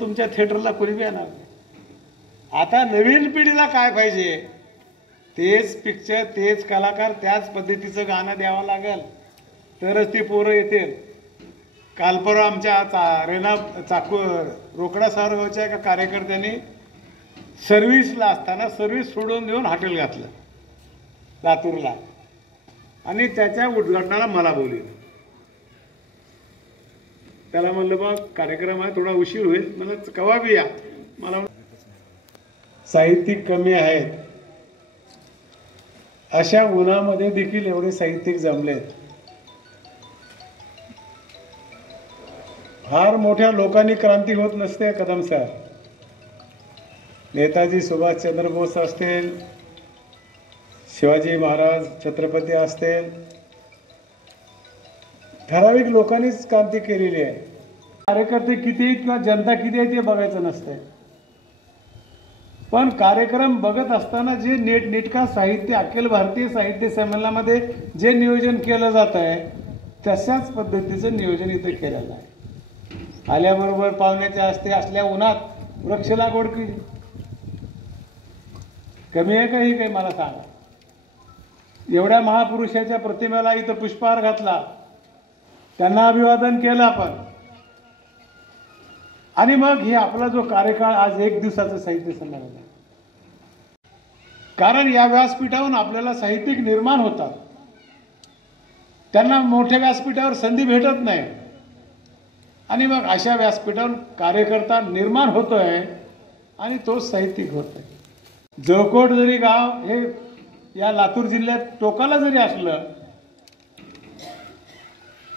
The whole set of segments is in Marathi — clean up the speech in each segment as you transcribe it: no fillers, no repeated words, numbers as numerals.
तुमच्या थिएटरला कोणी बी येणार नाही. आता नवीन पिढीला काय पाहिजे, तेच पिक्चर, तेच कलाकार, त्याच पद्धतीचं गाणं द्यावं लागेल, तरच ती पोरं येतील. काल परवा आमच्या रेणा रोकडा सावरगावच्या एका कार्यकर्त्यांनी सर्व्हिसला असताना सर्व्हिस सोडून देऊन हॉटेल घातलं लातूरला, आणि त्याच्या उद्घाटनाला मला बोलवलं. त्याला म्हणलं बघ कार्यक्रम आहे, थोडा उशीर होईल, मला कवा बी या. मला साहित्यिक कमी आहेत, अशा उन्हामध्ये देखील एवढे साहित्यिक जमलेत. फार मोठ्या लोकांनी क्रांती होत नसते कदम सर. नेताजी सुभाषचंद्र बोस असतील, शिवाजी महाराज छत्रपती असतील, ठराविक लोकांनीच क्रांती केलेली आहे. कार्यकर्ते किती आहेत किंवा जनता किती आहे ते बघायचं नसतंय, पण कार्यक्रम बघत असताना जे नेटनेटका साहित्य अखिल भारतीय साहित्य संमेलनामध्ये जे नियोजन केलं जात आहे तशाच पद्धतीचं नियोजन इथे केलेलं आहे. आल्याबरोबर पाहुण्याच्या हस्ते असल्या उन्हात वृक्ष लागवड केली. कमी आहे का ही काही मला सांगा. एवढ्या महापुरुषाच्या प्रतिमेला इथं पुष्पहार घातला, त्यांना अभिवादन केलं आपण, आणि मग हे आपला जो कार्यकाळ आज 1 दिवसाचं साहित्य संमेलन आहे. कारण या व्यासपीठावरून आपल्याला साहित्यिक निर्माण होतात, त्यांना मोठ्या व्यासपीठावर संधी भेटत नाही, आणि मग अशा व्यासपीठावर कार्यकर्ता निर्माण होतोय आणि तो साहित्यिक होतोय. जळकोट जरी गाव हे या लातूर जिल्ह्यात टोकाला जरी असलं,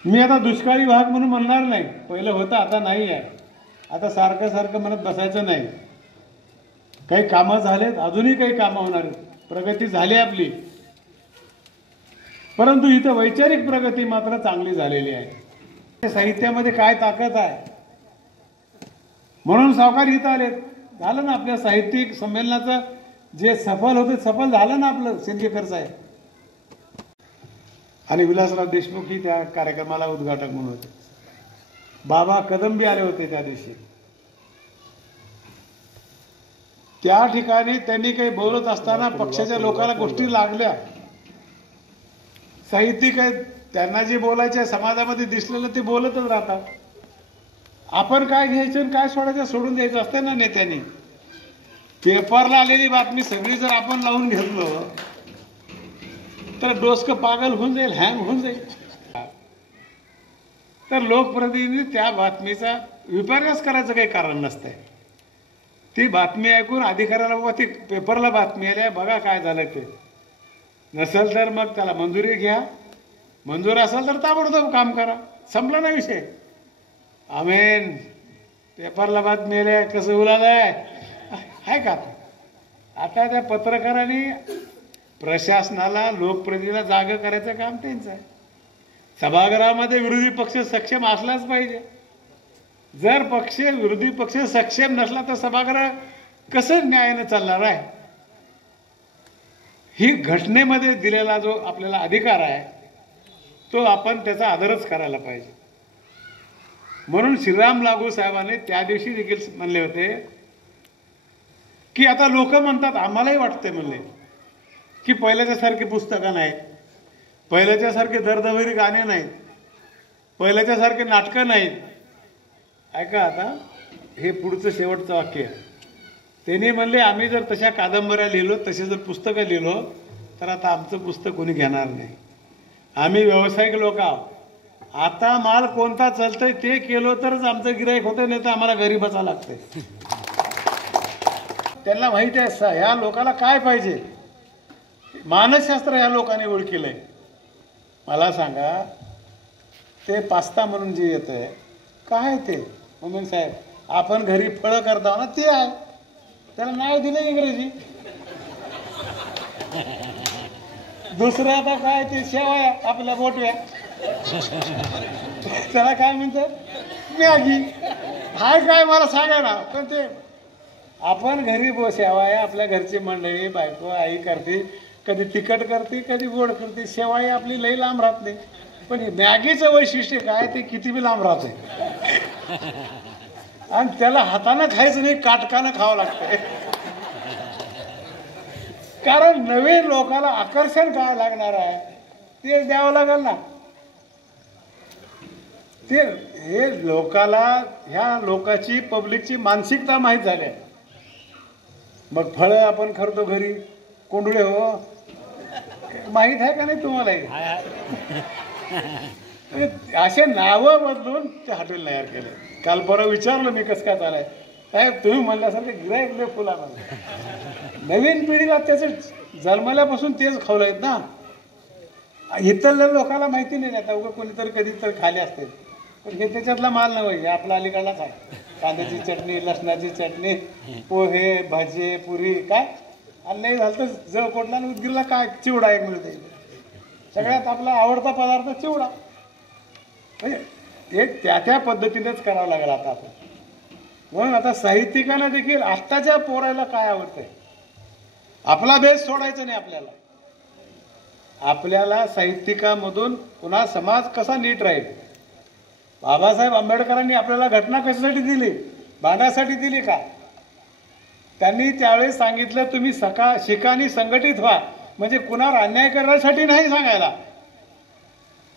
मी आता दुष्काळी भाग म्हणून म्हणणार नाही, पहिलं होतं आता नाही आहे. आता सारखं सारखं म्हणत बसायचं नाही. काही कामं झालेत, अजूनही काही कामं होणार आहेत, प्रगती झाली आपली, परंतु इथं वैचारिक प्रगती मात्र चांगली झालेली आहे. साहित्यामध्ये काय ताकद आहे म्हणून सावकार इथं आले. झालं ना आपल्या साहित्यिक संमेलनाचं जे सफल होते, सफल झालं ना आपलं सिंदखेडकर साहेब. आणि विलासराव देशमुख ही त्या कार्यक्रमाला उद्घाटक म्हणून होते. बाबा कदम आले होते त्या दिवशी. त्या ठिकाणी त्यांनी काही बोलत असताना पक्षाच्या लोकांना गोष्टी लागल्या. साहित्यिक आहेत, त्यांना जे बोलायचे समाजामध्ये दिसलेलं ते बोलतच राहतात. आपण काय घ्यायचं आणि काय सोडायचं सोडून द्यायचं असतं ना नेत्यांनी. पेपरला आलेली बातमी सगळी जर आपण लावून घेतलो तर डोसकं पागल होऊन जाईल, हँग होऊन जाईल. तर लोकप्रतिनिधी त्या बातमीचा विपर्यास करायचं काही कारण नसतंय. ती बातमी ऐकून अधिकाऱ्याला बाबा ती पेपरला बातमी आली, बघा काय झालं ते. नसेल तर मग त्याला मंजुरी घ्या, मंजूर असेल तर ताबडतोब काम करा, संपला ना विषय. आमेन. पेपरला बातमी आली, कसं उलालंय आहे का. आता त्या पत्रकारांनी प्रशासनाला लोकप्रतिनिधीला जागा करायचं काम त्यांचं आहे. सभागृहामध्ये विरोधी पक्ष सक्षम असलाच पाहिजे. जर विरोधी पक्ष सक्षम नसला तर सभागृह कसं न्यायाने चालणार आहे. ही घटनेमध्ये दिलेला जो आपल्याला अधिकार आहे तो आपण त्याचा आदरच करायला पाहिजे. म्हणून श्रीराम लागू साहेबांनी त्या दिवशी देखील म्हणले होते की आता लोक म्हणतात, आम्हालाही वाटते म्हणले की पहिल्याच्या सारखी पुस्तकं नाहीत, पहिल्याच्या सारखे दर्दभरी गाणे नाहीत, पहिल्याच्या सारखे नाटकं नाहीत. ऐका आता हे पुढचं शेवटचं वाक्य. त्यांनी म्हणले आम्ही जर तशा कादंबऱ्या लिहिलो, तसे जर पुस्तकं लिहिलो तर आता आमचं पुस्तक कोणी घेणार नाही. आम्ही व्यावसायिक लोक आहोत. आता माल कोणता चालतंय ते केलो तरच आमचं गिराईक होतं, नाही तर आम्हाला घरी बसावं लागतंय. त्यांना माहिती आहे ह्या लोकांना काय पाहिजे. मानसशास्त्र ह्या लोकांनी ओळखीलंय. मला सांगा ते पास्ता म्हणून जे येतंय काय ते मोमीन साहेब, आपण घरी फळं करता ना ते आहे, त्याला नाव दिलं इंग्रजी. दुसरं आता काय ते शेवया आपल्या बोटव्या, त्याला काय म्हणतात मॅगी. हाय काय मला सांगा ना. पण ते आपण घरी शेवया आपल्या घरची मंडळी बायको आई करते, कधी तिखट करते कधी गोड करते. शेवया आपली लई लांब राहत नाही, पण मॅगीचं वैशिष्ट्य काय ते किती बी लांब राहते. आणि त्याला हातानं खायचं नाही, काटकानं खावं लागतंय. कारण नवीन लोकाला आकर्षण काय लागणार आहे ते द्यावं लागेल ना. ते हे लोकाला, ह्या लोकाची, पब्लिकची मानसिकता माहीत झाली आहे. मग फळं आपण खरतो घरी, कोंडुळे हो, माहीत आहे का नाही तुम्हाला? असे नावं बदलून ते हॉटेल तयार केले. काल परवा विचारलं मी कसं काय चालाय, साहेब तुम्ही म्हणल्यासारखं गिऱ्हाईक लय फुला मला. नवीन पिढीला त्याचे जन्मल्यापासून तेच खावलं आहेत ना. इथल्या लोकांना माहिती नाही. आता उगा कोणीतरी कधी तर खाले असते, पण हे त्याच्यातला माल नव्हे, हे आपला अलीकडलाच आहे. कांद्याची चटणी, लसणाची चटणी, पोहे, भाजी, पुरी, काय आणि नाही झालं तर जळकोटला आणि उदगीरला काय चिवडा एक मिळते. सगळ्यात आपला आवडता पदार्थ चिवडा. म्हणजे हे त्या पद्धतीनेच करावं लागेल आता आपण. म्हणून आता साहित्यिकांना देखील आत्ताच्या पोरायला काय आवडतंय, आपला बेस सोडायचा नाही. आपल्याला साहित्यिकामधून पुन्हा समाज कसा नीट राहील. बाबासाहेब आंबेडकरांनी आपल्याला घटना कशासाठी दिली? भांडण्यासाठी दिली का? त्यांनी त्यावेळेस सांगितलं तुम्ही शिकानी संघटित व्हा. म्हणजे कुणावर अन्याय करण्यासाठी नाही सांगायला.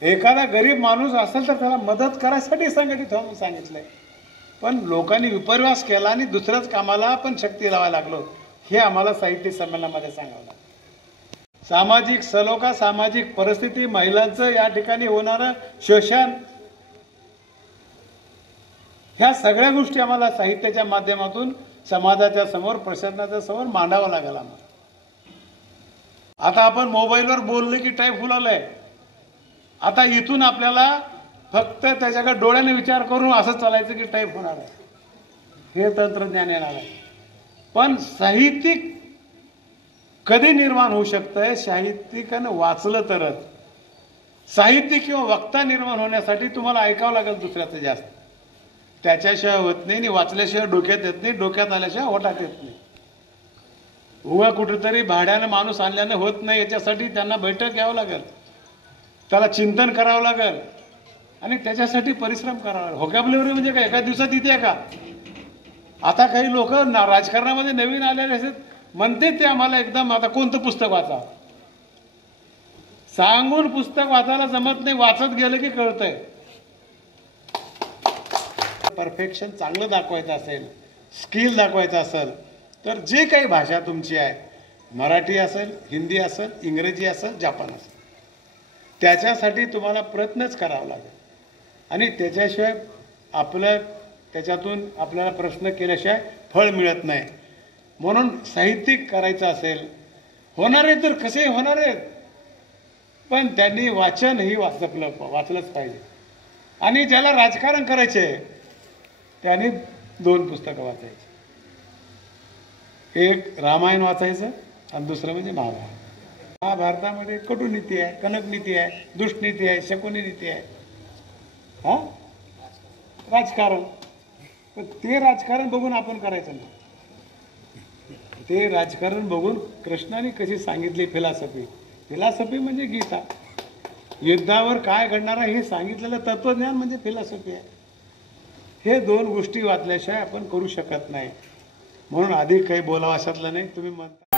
एखादा गरीब माणूस असेल तर त्याला मदत करायसाठी संघटित व्हा म्हणून सांगितलंय. पण लोकांनी विपर्यास केला आणि दुसऱ्याच कामाला पण शक्ती लावायला लागलो. हे आम्हाला साहित्य संमेलनामध्ये सांगावं लागलं. सामाजिक सलोखा, सामाजिक परिस्थिती, महिलांचं या ठिकाणी होणारं शोषण, ह्या सगळ्या गोष्टी आम्हाला साहित्याच्या माध्यमातून समाजाच्या समोर, प्रशासनाच्या समोर मांडावं लागेल आम्हाला. आता आपण मोबाईलवर बोलले की टाईप फुल आलंय. आता इथून आपल्याला फक्त त्याच्याकडे डोळ्याने विचार करून असं चालायचं की टाईप होणार आहे. हे तंत्रज्ञान येणार आहे. पण साहित्यिक कधी निर्माण होऊ शकतंय? साहित्यिकानं वाचलं तरच. साहित्य किंवा वक्ता निर्माण होण्यासाठी तुम्हाला ऐकावं लागेल दुसऱ्याचं जास्त. त्याच्याशिवाय होत नाही आणि वाचल्याशिवाय डोक्यात येत नाही, डोक्यात आल्याशिवाय ओठात येत नाही. उगा कुठेतरी भाड्यानं माणूस आणल्यानं होत नाही. याच्यासाठी त्यांना बैठक घ्यावं लागेल, त्याला चिंतन करावं लागेल आणि त्याच्यासाठी परिश्रम करावा लागेल. व्होकॅब्युलरी म्हणजे काय एका दिवसात येते का? आता काही लोक राजकारणामध्ये नवीन आलेले असतात, म्हणते ते आम्हाला एकदम आता कोणतं पुस्तक वाचा सांगून पुस्तक वाचायला जमत नाही. वाचत गेलं की कळतंय. परफेक्शन चांगलं दाखवायचं असेल, स्किल दाखवायचं असेल तर जे काही भाषा तुमची आहे, मराठी असेल, हिंदी असेल, इंग्रजी असेल, जपान असेल, त्याच्यासाठी तुम्हाला प्रयत्नच करावा लागेल. आणि त्याच्याशिवाय त्याच्यातून आपल्याला प्रश्न केल्याशिवाय फळ मिळत नाही. म्हणून साहित्यिक करायचं असेल, होणारे तर कसे होणार आहेत, पण त्यांनी वाचनही वाचलंच पाहिजे. आणि ज्याला राजकारण करायचे त्यांनी 2 पुस्तकं वाचायची. एक रामायण वाचायचं आणि दुसरं म्हणजे महाभारत. महाभारतामध्ये कटुनीती आहे, कनकनीती आहे, दुष्टनीती आहे, शकुनी नीती आहे. हा राजकारण. पण ते राजकारण बघून आपण करायचं नाही. ते राजकारण बघून कृष्णाने कशी सांगितली फिलॉसॉफी म्हणजे गीता. युद्धावर काय घडणार आहे हे सांगितलेलं तत्वज्ञान म्हणजे फिलॉसॉफी आहे. हे 2 गोष्टी वाचल्याशिवाय आपण करू शकत नाही. म्हणून अधिक काही बोलावं अशातलं नाही. तुम्ही म्हणता